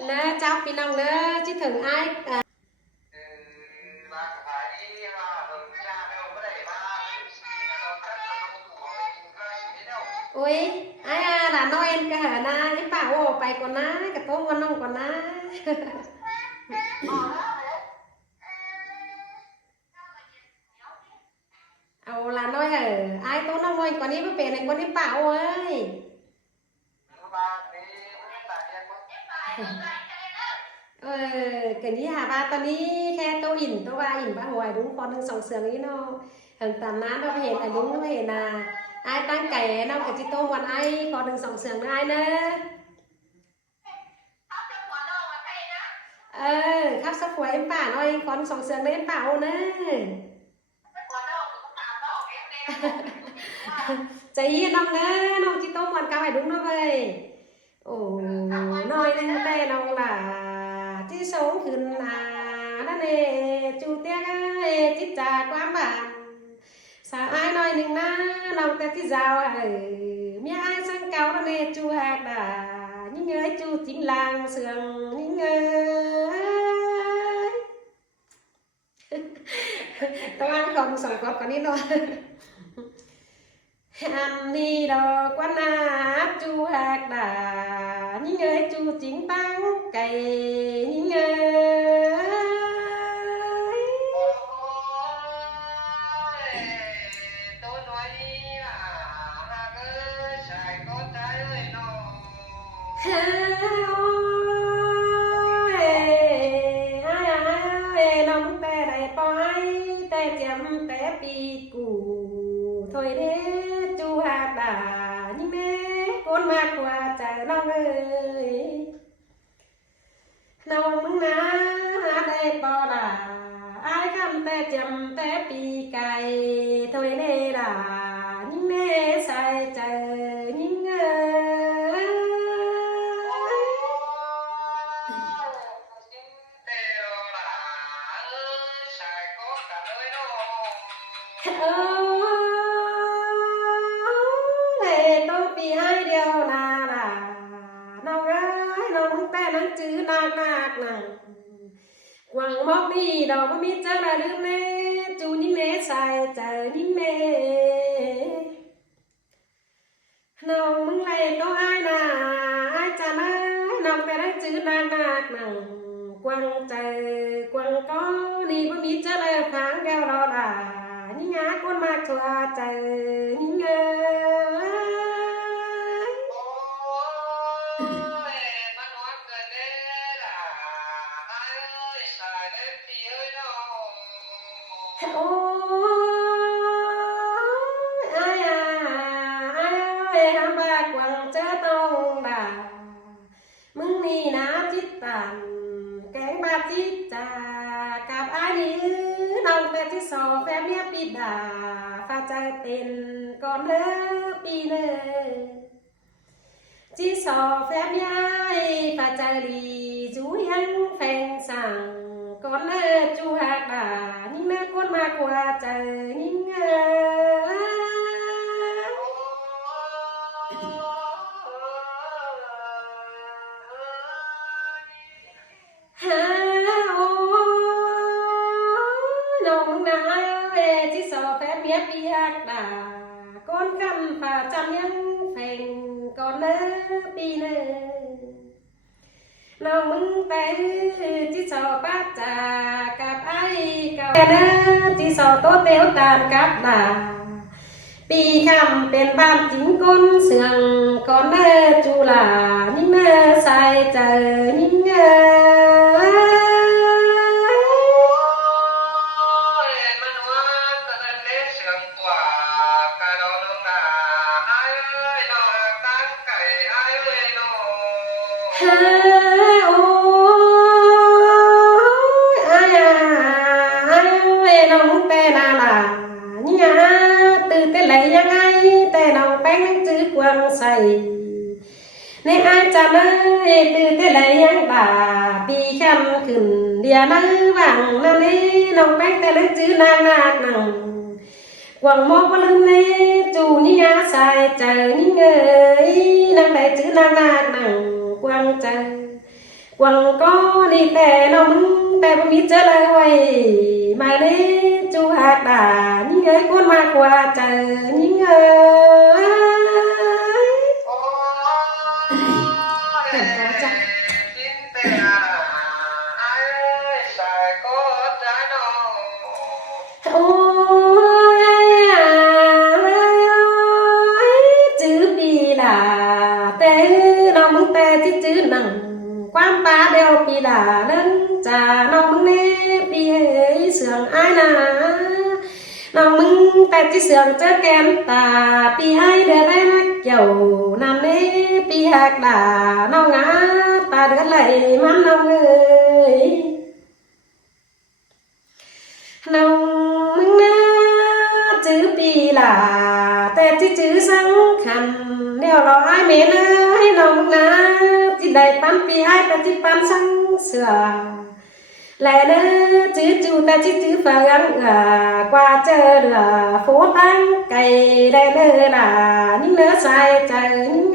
nè chàoพี่น้องเด้อที่ถึงไอ้อุ้ยไอ้là Noel cả hả na cái bảo ôไปก่อนนะกับโต๊ะวันน้องก่อนนะเอาlà nói hả ai tôiน้องNoelก่อนนี้ไม่เป็นไอ้คนนี้เปล่าเอ้ยcáiนี้หาbaตอนนี้แค่ตัวอินตัวว่าอินบ้าหวยดุ้งคนหนึ่งสองเสืองนี้เนาะถึงตามนั้นเราเห็นไอ้ดุ้งเราเห็นaiตั้งไก่น้องกับจิโต้วันไอ้คนหนึ่งสองเสืองไอ้เนอะครับสักหวยemป่าน้อยคนสองเสืองđấy em bảo nè chạyน้องเนอะน้องจิโต้วันเก่าไอ้ดุ้งเนาะเว้ยโอ้น้อยนั่งแต่น้องล่ะที่สองคืนนั่นเองจูเตี้ยจิตจ่าความบ้านสาai nóiหนึ่งนะน้องแต่ที่เจ้ามีai sang caoนั่นเองจูหากด่ายิ่งเงยจูจิ้งลางเสืองยิ่งเงยต้องอ่านก่อนสองก่อนก่อนนี้หน่อยอันนี้ดอกวันนาจูหากด่ายิ่งเงยจูจิ้งตั้งไก่ยิ่งเงยเฮ้ยน้องแต่ได้ปล่อยแต่จำแต่ปีกูถอยเด้จูหากด่ายิ่งเด้คนมากกว่าใจน้องเอ้ยน้องมึงนะได้ปอด่าอายคำแต่จำแต่ปีไก่ถอยเด้ด่ายิ่งเด้ใส่ใจยิ่งเอ้ยเอต้องปีให้เดียวนาด่าน้องเอ้ยน้องมึงแต่นังจื้อนักนังหวังมอกนี่ดอกไม่มีเจ้าละลืมเน่จูนิ่งเน่ใส่ใจนิ่งเน่น้องมึงเลยต้องอายนาอายจะนะน้องแต่นังจื้อนักนังกวางใจกวางก็นี่ไม่มีเจ้าเลยฟังเดียวรอด่ายิ่งงาคนมากชัวใจยิ่งเงโอ้ยทำบากวังเจอต้องด่ามึงนี่นะจิตตันแกงบาจิตจ่ากับอาลีน้องแต่ที่สองแฟนเมียปีด่าฟ้าใจเต้นก่อนเลิกปีเนยที่สองแฟนเมียฟ้าใจลีจูยังแฟงสั่งก่อนเลิกจูหักด่ายิ่งเลิกคนมากกว่าใจยิ่งฮาโอ้น้องนาที่สอบแฟนเมียปีหักด่าก้นกันฝ่าจำยังแฟงก่อนเลิกปีเนยน้องมึงแต่ที่สอบป้าจ่ากับไอ้เก่าเนที่สอบโตเตียวตามกับด่าปีคำเป็นบ้านจิงก้นเสืองก่อนเนจูหลานิ่งเนใส่เจอนิ่งฮาโอ้ยน้องแต่นาล่ะนี่ฮะตื่นแต่ไหลยังไงแต่น้องแป้งนั่งจื้อกวางใส่ในอาจารย์เลยตื่นแต่ไหลยังบ่าปีคำขึ้นเดียนั่งบังนั่นนี่น้องแป้งแต่นั่งจื้อนางนังกวางมองว่าลืมเนจูนี่ยาใส่ใจนี่เงยนางได้จื้อนางนังกวางใจ กวางก็นี่แต่น้องมึงแต่บ่มีเจอเลยมาเด้จูหากด่ายิ่งเอ้ยคนมากกว่าเจอยิ่งเอ้ยเห็นพอจ้ะโอ้ยจื้อปีล่ะแต่น้องมึงแต่ที่จื้อหนังความป้าเดียวปีล่ะเดินจ่าน้องมึงเน่ปีเอ้ยเสืองอ้ายนะน้องมึงแต่ที่เสืองเจอแกนตาปีอ้ายเดือดได้นักเกี่ยวนำเน่ปีหักด่าน้องงาตาเดือดไหลมันน้องเอ้ยน้องมึงนะจื้อปีล่ะแต่ที่จื้อสังคัญเดี๋ยวรออ้ายเมนให้น้องมึงนะที่ได้ปั้นปีอ้ายแต่ที่ปั้นสังเสือlại đó chứ chú ta chứ chứ phải gắng qua chờ là phố tăng cày đây nữa là những nữa sai chờ những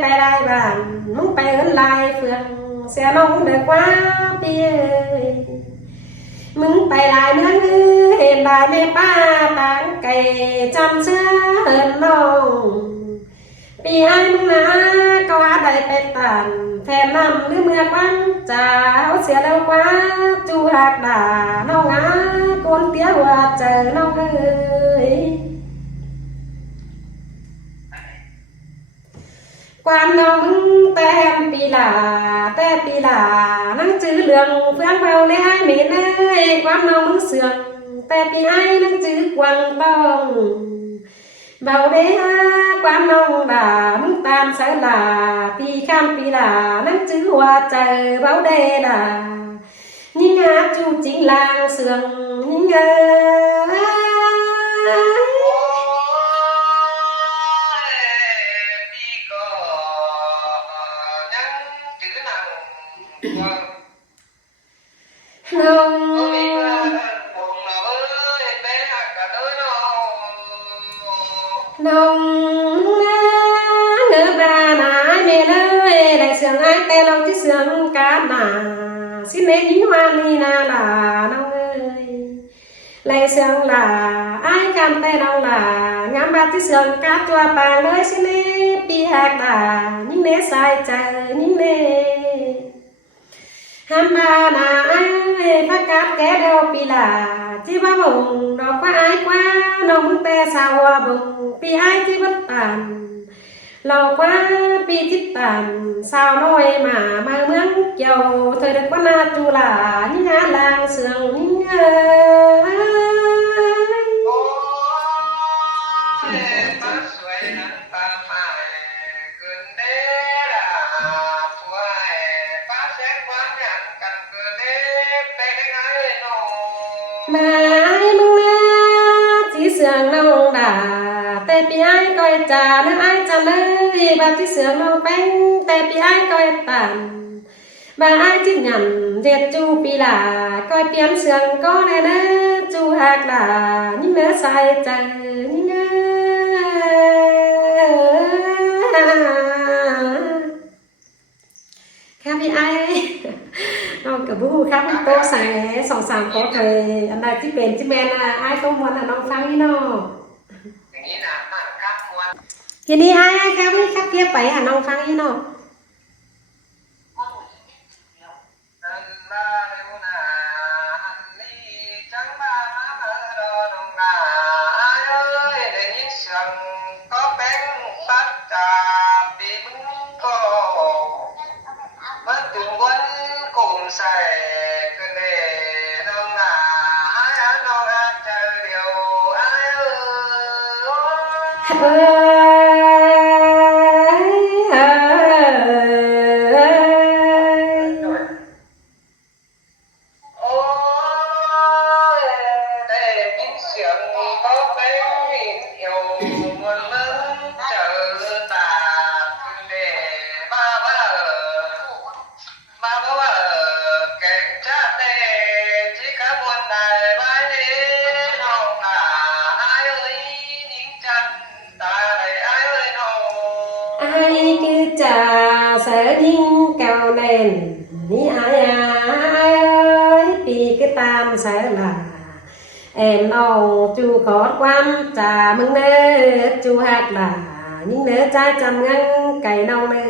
ไปได้บ้านมึงไปเอิ้นลายเฟืองเสียน้องเดือดว่าปีเอ้ยมึงไปลายเมืองเห็นลายแม่ป้าต่างไก่จำเสื้อเอิ้นน้องปีไอ้มึงนะก็ว่าได้ไปตันแฟนนำหรือเมื่อกวันจ้าเสียแล้วกว่าจูหักด่าน้องอาคนเตี้ยว่าเจอน้องเอ้ยความน้องมึงแต่ปีหลาแต่ปีหลานั่งจื้อเหลืองเฟื่องเบาในไอ้เมนเอ้ยความน้องมึงเสืองแต่ปีไอ้นั่งจื้อกวางต้องเบาเด้อความน้องด่ามึงตามสายหลาปีข้ามปีหลานั่งจื้อว่าเจอเบาเด้ด่ายิ่งอาจูจริงลางเสืองยิ่งเอ้ยน้องน้องเนื้อบาหนาเมเลยได้เสียงไอ้แต่น้องที่เสียงกาหนาสิเนยิ่งวันนี้นาหลาน้องเอ้ยไล่เสียงหลาไอ้กันแต่น้องหลางามบาที่เสียงกาตัวปางเลยสิเนปีหักหลายิ่งเนสายใจยิ่งเนฮัมมานาไอ้พักกัดแกเดียวปีหลาที่บ้าบงดอกว่าไอ้กว่าน้องแต่สาวบงปีไอ้ที่บ้านตันเรากว่าปีที่ตันสาวน้อยมาเมืองเกี่ยวเธอเด็กว่านาจูหลายิ่งงาลางเสืองยิ่งเอ้มาให้มึงนะที่เสืองน้องด่าแต่ปีไอ้ก้อยจ่าเนื้อไอ้จำเลยบาที่เสืองน้องแป้งแต่ปีไอ้ก้อยตันบาไอ้จิ้นหยันเรียดจูปีหลาก้อยเปลี่ยนเสืองก็แน่เน้อจูหักหลายิ่งเนื้อใส่ใจยิ่งเอ้ค่ะพี่ไอ้น้องกับบูครับโต๊ะใส่2-3โต๊ะเลยอันใดที่เป็นที่แมนไอ้โต๊ะมวนน้องฟังนี่เนาะอย่างนี้นะครับมวนทีนี้ไอ้ครับนี่ครับเทียบไปน้องฟังนี่เนาะ sợ nhưng cao lên ni ai ơi vì cái tam sợ là em nâu chú khó quan trà mừng nê chú hát là những nê trái trăm ngăn cày nâu nê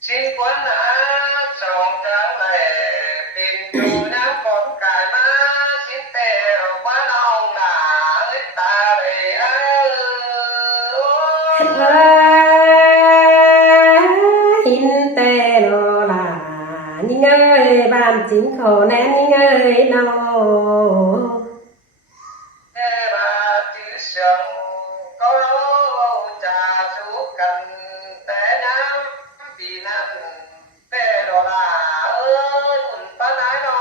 xin quân chọn trang này tin chú nhắm con cài má xin tè quá nông là hết ta về hin tè lo là những ơi bàn chính khổ nén những ơi nâu thế bà chữ sương có trà chú cần té nhắm vì năn tè lo là ơn ta nói đâu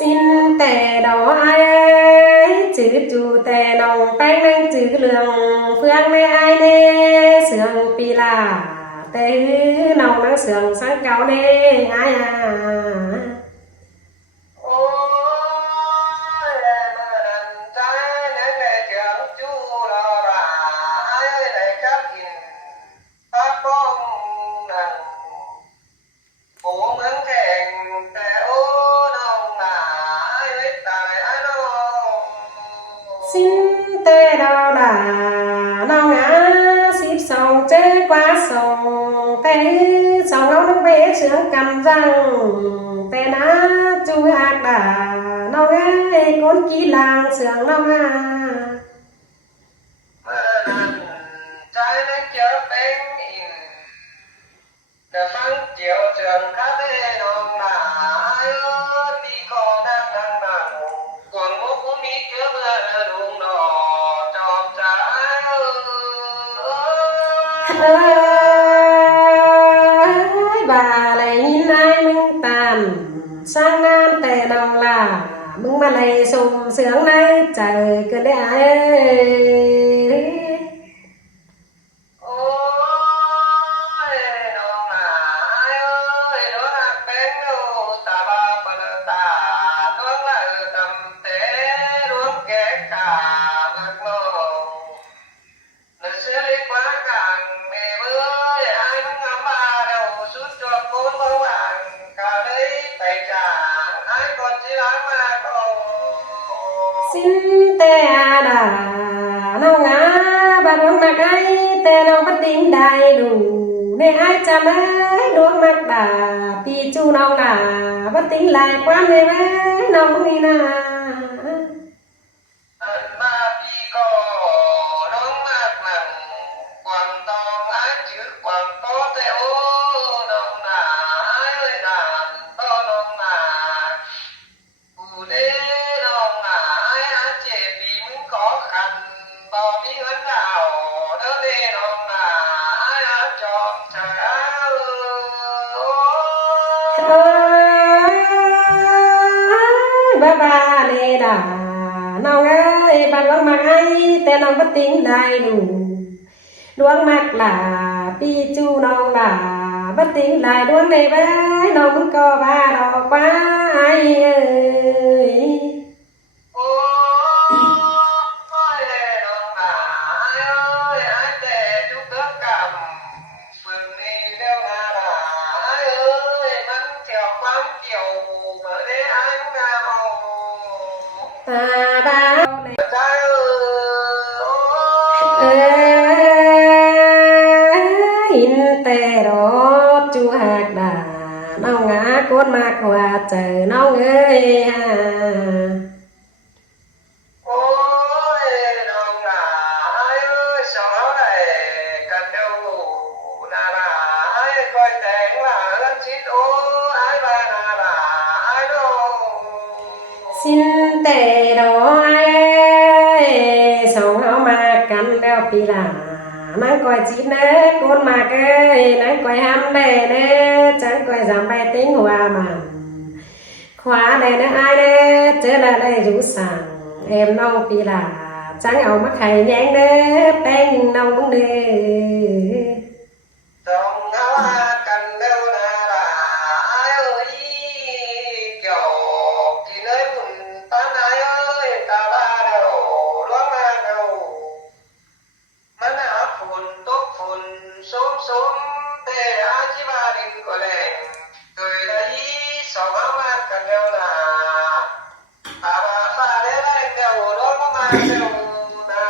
xin tè đó ai ơi chữ chủ tè nòng tay năng chữ lượng phương nê ai nê sương pi là tè nòng năng sương sáng cao nê ai à ôi em đàn trái những ngày trường chú lo là ai ơi này chấp nhìn phát bom nặng phố mướn kèn tè ô đông là ai ơi tài ai đâu xin tê đó là nòng á xíp sòng chế quá sòng tê sòng áo nước bé sướng cầm răng tê ná chú hát là nòng á con kỹ làng sướng nòng á đàn trái nó chớp bén in để phăng chiều trường khá thế đông là ai ơi đi con đang đang nặng quần bố của mi chứa mưa đụng đỏ tròn trái ơi bà lại nhìn ai mừng tàn sang nam tề đồng là mừng mà lại sùng sướng nay trời cứ để ai ôi đông là ai ơi đó là bén đâu ta ba ba ta đó là tầm tế đúng kẻ cả ngực mồ nó sẽ đi quá càng mẹ ơi ai cũng ngắm ba đầu suốt cho bốn bố bạn cả đấy tay trả ai còn chỉ nói mà đâu xin tè đà nông ngã bà đuông mặt ấy tè nông bắt tính đầy đủ để ai chăm ấy đuông mặt đà pi chu nông đà bắt tính lại quan này với nông đi na mà đi có đông mát nặng quan to ai chứ quan to thế ô đông là ai ơi đàn to đông là cụ đế đông là ai á chế vì muốn khó khăn bao mi ấn nào đỡ đế đông là ai á chọn trời ơi ba ba lê đà nông ơi bà đuông mặt ấy tè nông bắt tính đầy đủ đuông mặt là pi chu nông là bắt tính lại đuông này với nông có ba đỏ quá ai ơi ôi đông là ai ơi ai tè chú tớ cầm phường đi đeo là ai ơi mắn theo quán chiều mở đế ai cũng ra hầu ta ba trai in tè đó chu hạt đà nông ngã cốt mạc hòa trời nông ơi ha ôi đông là ai ơi sao nó này cần đâu là ai coi tên là lắm chít ô ai ba là ai đâu xin tè đó ai sống áo mà cắn đeo pi là nắng coi chít nè cốt mạc ơi nắng coi ham đè nè chẳng coi giảm bài tính hòa mà khóa này nè ai nè trở lại đây rủ sàng em nông pi là chẳng áo mắc hay nhang nè bánh nông nè đông áo cần đâu là xuống thế á chỉ ba đình của lệnh người đấy sáu má cần đều là bà pha đấy là đều đó có mà đều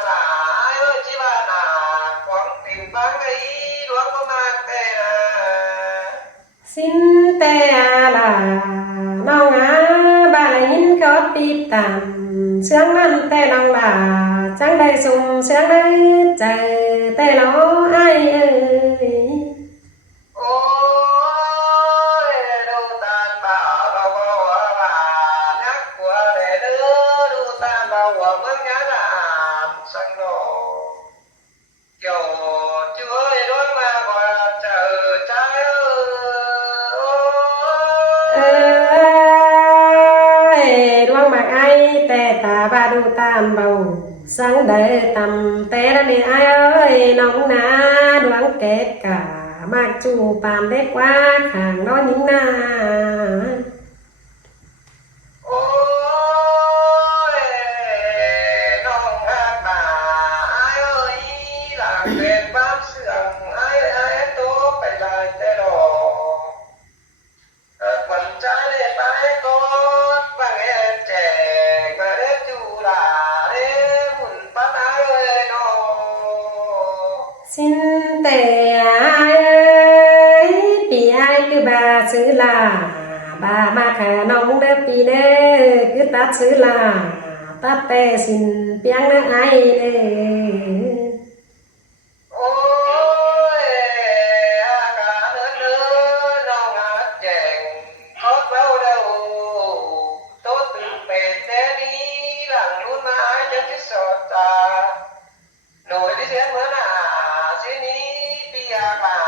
là ai ơi chỉ ba là quảng tìm bán cái đó có mà thế là xin tè làน้องบาลยินก็ปีตามเสียงนั้นแต่น้องล่ะจังได้ส่งเสียงได้เจอแต่น้องไอ้เอ้ย ôi đâu tan bảo đâu có bà nhắc của để đưa đâu tan bảo của mất nhá làm sang đồ kiểu chúa đối mà gọi là chờ trái ơi đoan mặt ai tè tà ba đu tam bầu sáng đời tầm té ra đi ai ơi nóng ná đoán kết cả mặc chủ tạm đấy quá khang nói những na ôi nông hát bà ai ơi là quyền bám sườn ai tố phải lại tê đồ quần trái lên bãi tốt và nghe trẻ và đến chủ là đến buồn bắt ai ơi nó xin tè ai ơi vì ai cứ bà xứ là bà mà khả nông đỡ vì đê cứ tát xứ là tát tè xin tiếng nước ai đê ôi cả nữa nó ngã chèn có bao đâu tốt từ bề thế đi lặng luôn mãi cho cái sọt ta nổi đi xem nữa là xin đi bia bà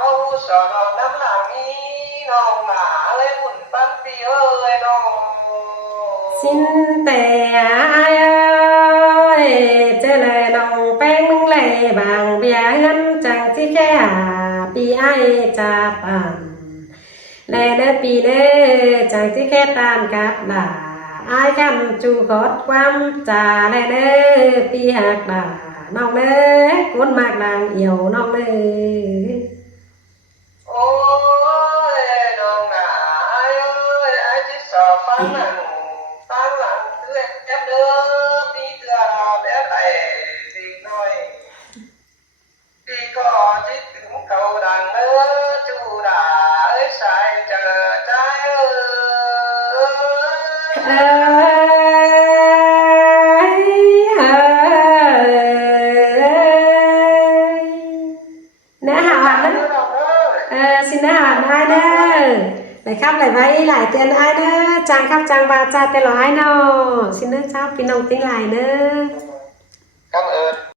bao sọt nó đắm lòng đi nó mà ơi buồn bắn bia ơi nó xin tè ai ơi chơi lời nồng bén mưng lệ bằng bia ngân chẳng chỉ khe bì ai cha tàn lệ đỡ bì đê chẳng chỉ khe tàn cáp đà ai căn chu gót quam trà lệ đê bì hạt đà nong đê cuốn mạc đàng yêu nong đê ôi nó ngà ai chỉ sợ phán nặng cứ em đưa đi đưa bé này thì nói đi có chỉ từng cầu đàn nữa chú đã ấy sai chờ trái nè hào hạnh đó xin nè hào ai đó lại khắp lại váy lại tiền ai đó chàng khắp chàng bà cha tên là ai nó xin nước cháu pin nông tính lại nữa